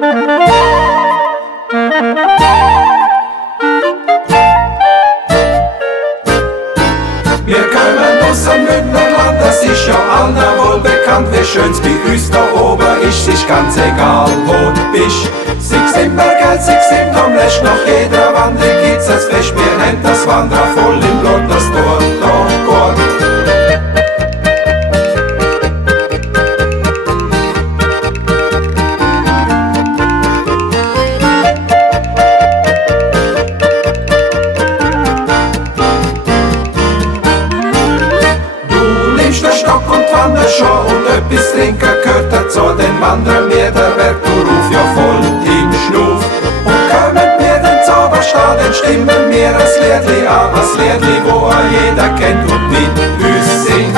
Wir kommen aus dem Bündnerland, das ist ja allen wohl bekannt. Wie schön's bei uns da oben ist, ist ganz egal, wo du bist. Sie's im Bergeld, sie's im Domlesch, nach jeder Wandel gibt's ein Fest. Wir nennen das Wanderer voll im Blut, das Tor, da geht. Schon und etwas trinken gehört dazu, dann wandern wir der Berg auf, ja voll im Schnuff. Und kommen wir den Zauberstadt, dann stimmen wir ein Liedli an, ein Liedli, wo jeder kennt und mit uns singt.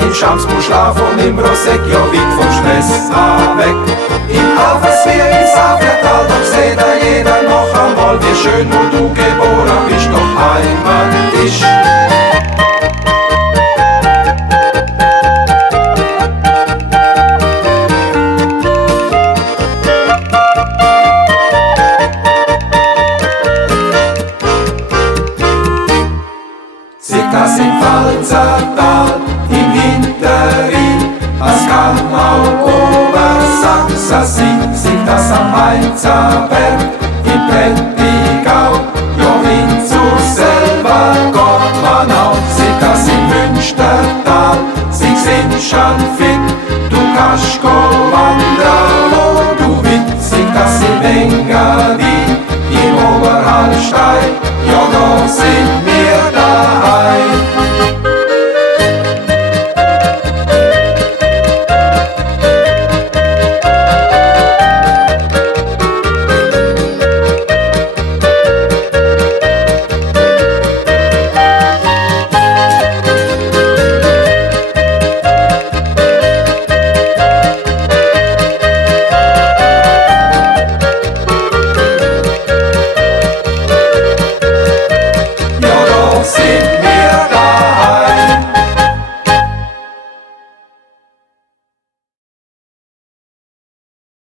Im Schamsbuch schlaf und im Rosek, ja weit vom Stress weg. Im Alphasphäre, im Saviertal, doch seht jeder noch einmal, wie schön, wo du geboren bist, doch Heimat ist. Sieht das im Pfalzertal, im Hinterrhein, es kann auch Obersachsen sein. Sieht das am Mainzer Berg, im Prättigau, ja hin zu selber geht man auch. Sieht das im Münstertal, sieht's in Scharnfit, du kannst